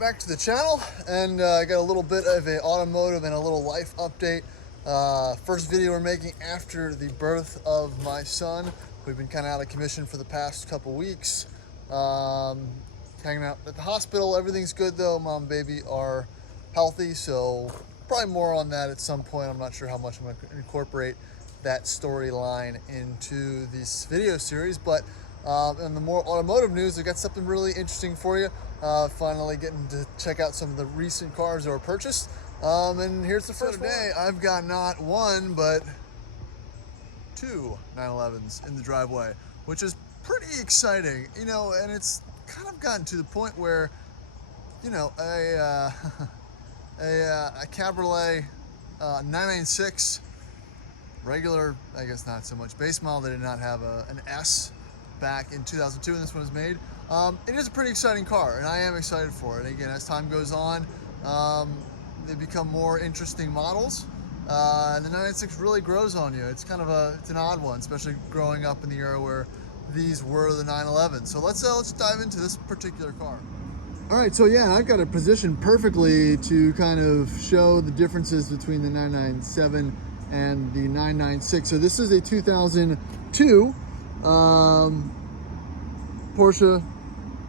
back to the channel, and I got a little bit of a automotive and a little life update. First video we're making after the birth of my son. We've been kind of out of commission for the past couple weeks, hanging out at the hospital. Everything's good though. Mom and baby are healthy, so probably more on that at some point. I'm not sure how much I'm going to incorporate that storyline into this video series, but in the more automotive news, I've got something really interesting for you. Finally getting to check out some of the recent cars that were purchased. And here's the first one. Today, I've got not one, but two 911s in the driveway, which is pretty exciting, you know, and it's kind of gotten to the point where, you know, a Cabriolet 996 regular, I guess not so much base model. They did not have an S back in 2002 when this one was made. It is a pretty exciting car, and I am excited for it. And again, as time goes on, they become more interesting models. And the 996 really grows on you. It's kind of it's an odd one, especially growing up in the era where these were the 911. So let's dive into this particular car. All right, so yeah, I've got it positioned perfectly to kind of show the differences between the 997 and the 996. So this is a 2002 Porsche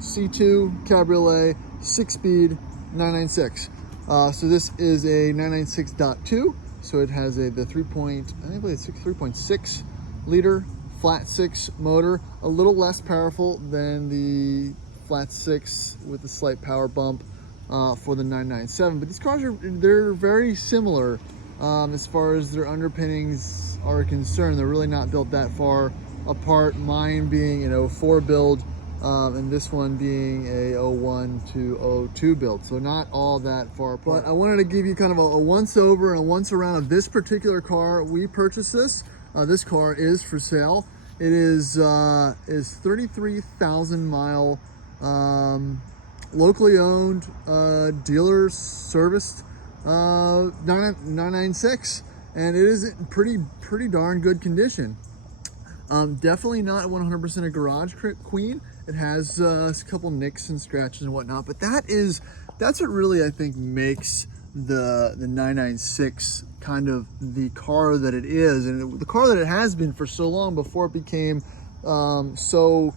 C2 Cabriolet 6-speed 996. So this is a 996.2. So it has the 3.6 liter flat six motor, a little less powerful than the flat six with the slight power bump for the 997. But these cars they're very similar as far as their underpinnings are concerned. They're really not built that far apart. Mine being an 04 build, and this one being a 01 to 02 build, so not all that far apart. But I wanted to give you kind of a once over and a once around of this particular car. We purchased this. This car is for sale. It is 33,000 mile locally owned, dealer serviced 996, and it is in pretty darn good condition. Definitely not 100% a garage queen. It has a couple nicks and scratches and whatnot, but that's what really I think makes the 996 kind of the car that it is, and the car that it has been for so long before it became so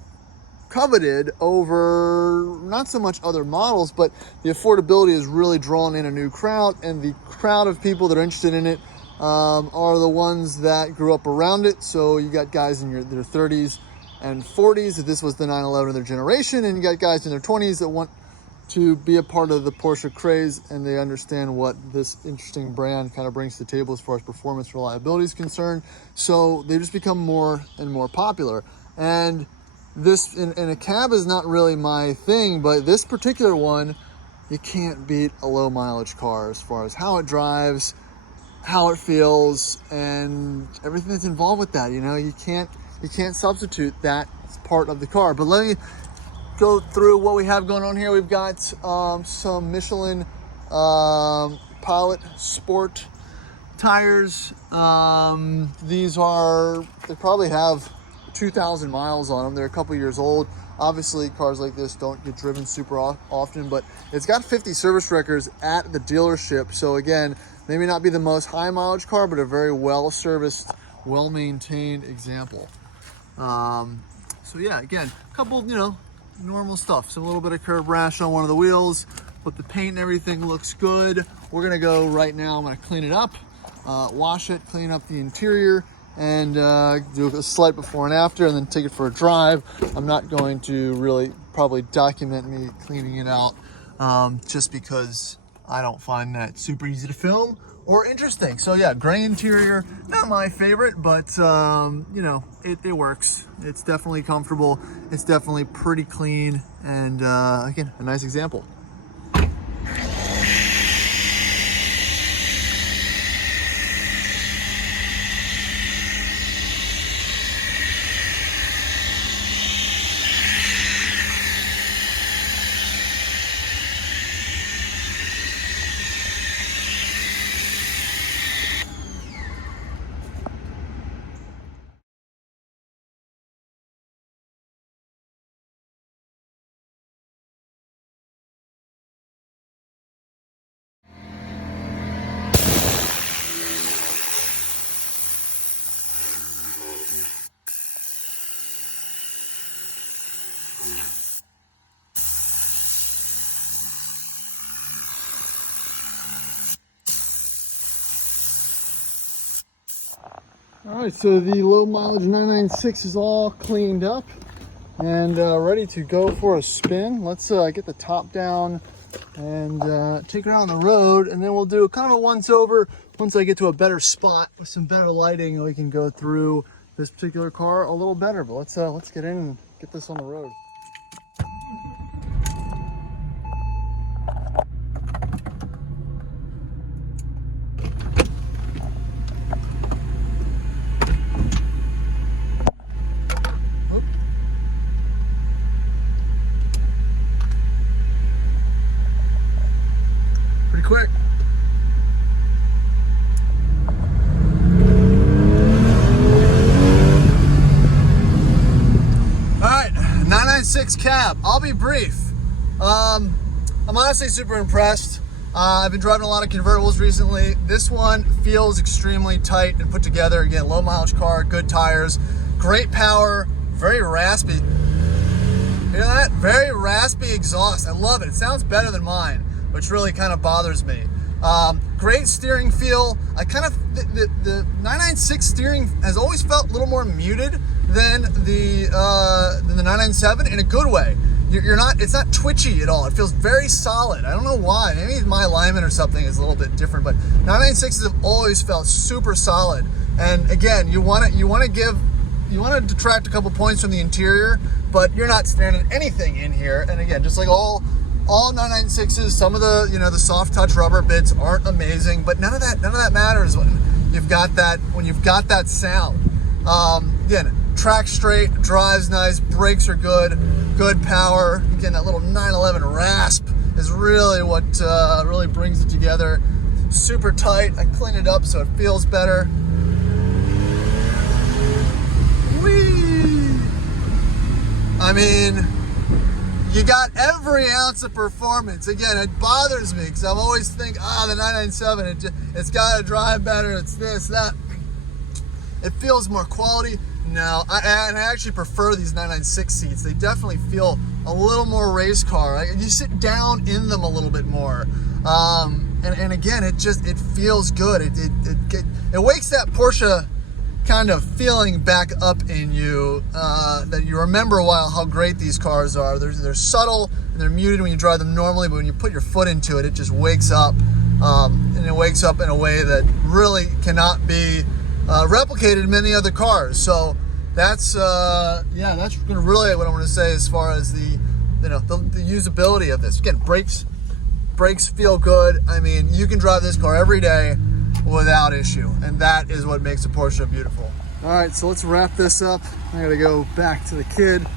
coveted over not so much other models, but the affordability has really drawn in a new crowd, and the crowd of people that are interested in it are the ones that grew up around it. So you got guys in their 30s and 40s, if this was the 911 of their generation, and you got guys in their 20s that want to be a part of the Porsche craze, and they understand what this interesting brand kind of brings to the table as far as performance reliability is concerned. So they just become more and more popular. And this in a cab is not really my thing, but this particular one, you can't beat a low mileage car as far as how it drives, how it feels, and everything that's involved with that. You know, you can't substitute that part of the car. But let me go through what we have going on here. We've got some Michelin Pilot Sport tires. They probably have 2,000 miles on them. They're a couple years old. Obviously, cars like this don't get driven super often, but it's got 50 service records at the dealership. So again, maybe not be the most high mileage car, but a very well serviced, well maintained example. So yeah, again, a couple, normal stuff. So a little bit of curb rash on one of the wheels, but the paint and everything looks good. We're gonna go right now. I'm gonna clean it up, wash it, clean up the interior, and do a slight before and after, and then take it for a drive. I'm not going to really probably document me cleaning it out, just because I don't find that super easy to film or interesting. So yeah, gray interior, not my favorite, but it works. It's definitely comfortable. It's definitely pretty clean, and again, a nice example. All right, so the low mileage 996 is all cleaned up and ready to go for a spin. Let's get the top down and take it out on the road, and then we'll do kind of a once over. Once I get to a better spot with some better lighting, we can go through this particular car a little better. But let's get in and get this on the road. Pretty quick. All right, 996 cab. I'll be brief. I'm honestly super impressed. I've been driving a lot of convertibles recently. This one feels extremely tight and put together. Again, low mileage car, good tires, great power, very raspy. You hear that? Very raspy exhaust. I love it. It sounds better than mine, which really kind of bothers me. Great steering feel. The 996 steering has always felt a little more muted than the 997 in a good way. It's not twitchy at all. It feels very solid. I don't know why. Maybe my alignment or something is a little bit different, but 996s have always felt super solid. And again, you want to detract a couple points from the interior, but you're not standing anything in here. And again, just like all 996s, some of the the soft touch rubber bits aren't amazing, but none of that matters when you've got that sound. Again, track straight, drives nice, brakes are good power. Again, that little 911 rasp is really what really brings it together. Super tight. I cleaned it up so it feels better. Whee! I mean, you got every ounce of performance. Again, it bothers me because I always think, the 997, it's got to drive better. It's this, that. It feels more quality. No, I actually prefer these 996 seats. They definitely feel a little more race car. You sit down in them a little bit more. And again, it feels good. It wakes that Porsche kind of feeling back up in you, that you remember a while how great these cars are. They're subtle and they're muted when you drive them normally, but when you put your foot into it, it just wakes up. And it wakes up in a way that really cannot be replicated in many other cars. So that's really what I want to say as far as the usability of this. Again, brakes feel good. I mean, you can drive this car every day without issue, and that is what makes a Porsche beautiful. All right, so let's wrap this up. I gotta go back to the kid.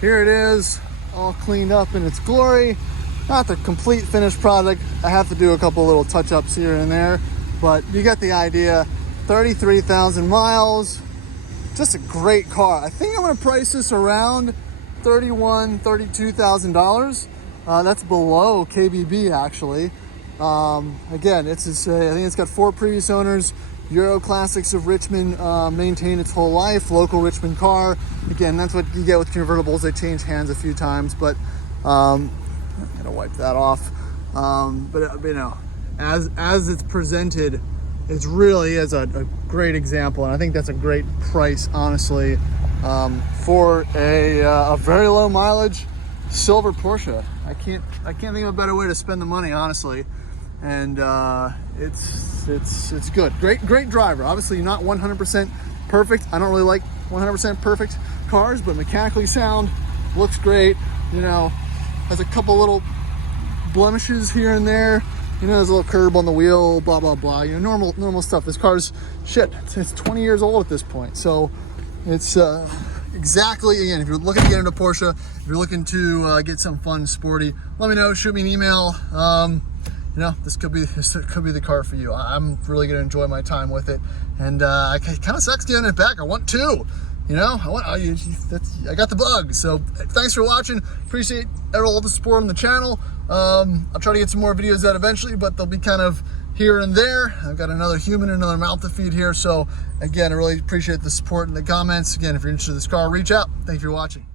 Here it is, all cleaned up in its glory. Not the complete finished product. I have to do a couple little touch-ups here and there, but you get the idea. 33,000 miles, just a great car. I think I'm gonna price this around $31,000, $32,000. That's below KBB actually. Again, I think it's got 4 previous owners. Euro Classics of Richmond maintained its whole life. Local Richmond car. Again, that's what you get with convertibles. They change hands a few times, but I'm gonna wipe that off. But as it's presented, it's really is a great example, and I think that's a great price, honestly, for a very low mileage silver Porsche. I can't think of a better way to spend the money, honestly. And it's good. Great driver. Obviously not 100% perfect. I don't really like 100% perfect cars, but mechanically sound, looks great. Has a couple little blemishes here and there. There's a little curb on the wheel, blah, blah, blah. Normal stuff. This car's shit. It's 20 years old at this point. So it's exactly, again, if you're looking to get into Porsche, if you're looking to get something fun and sporty, let me know, shoot me an email. This could be the car for you. I'm really gonna enjoy my time with it. And it kind of sucks getting it back. I want 2. I got the bug. So thanks for watching. Appreciate all the support on the channel. I'll try to get some more videos out eventually, but they'll be kind of here and there. I've got another human and another mouth to feed here. So again, I really appreciate the support in the comments. Again, if you're interested in this car, reach out. Thank you for watching.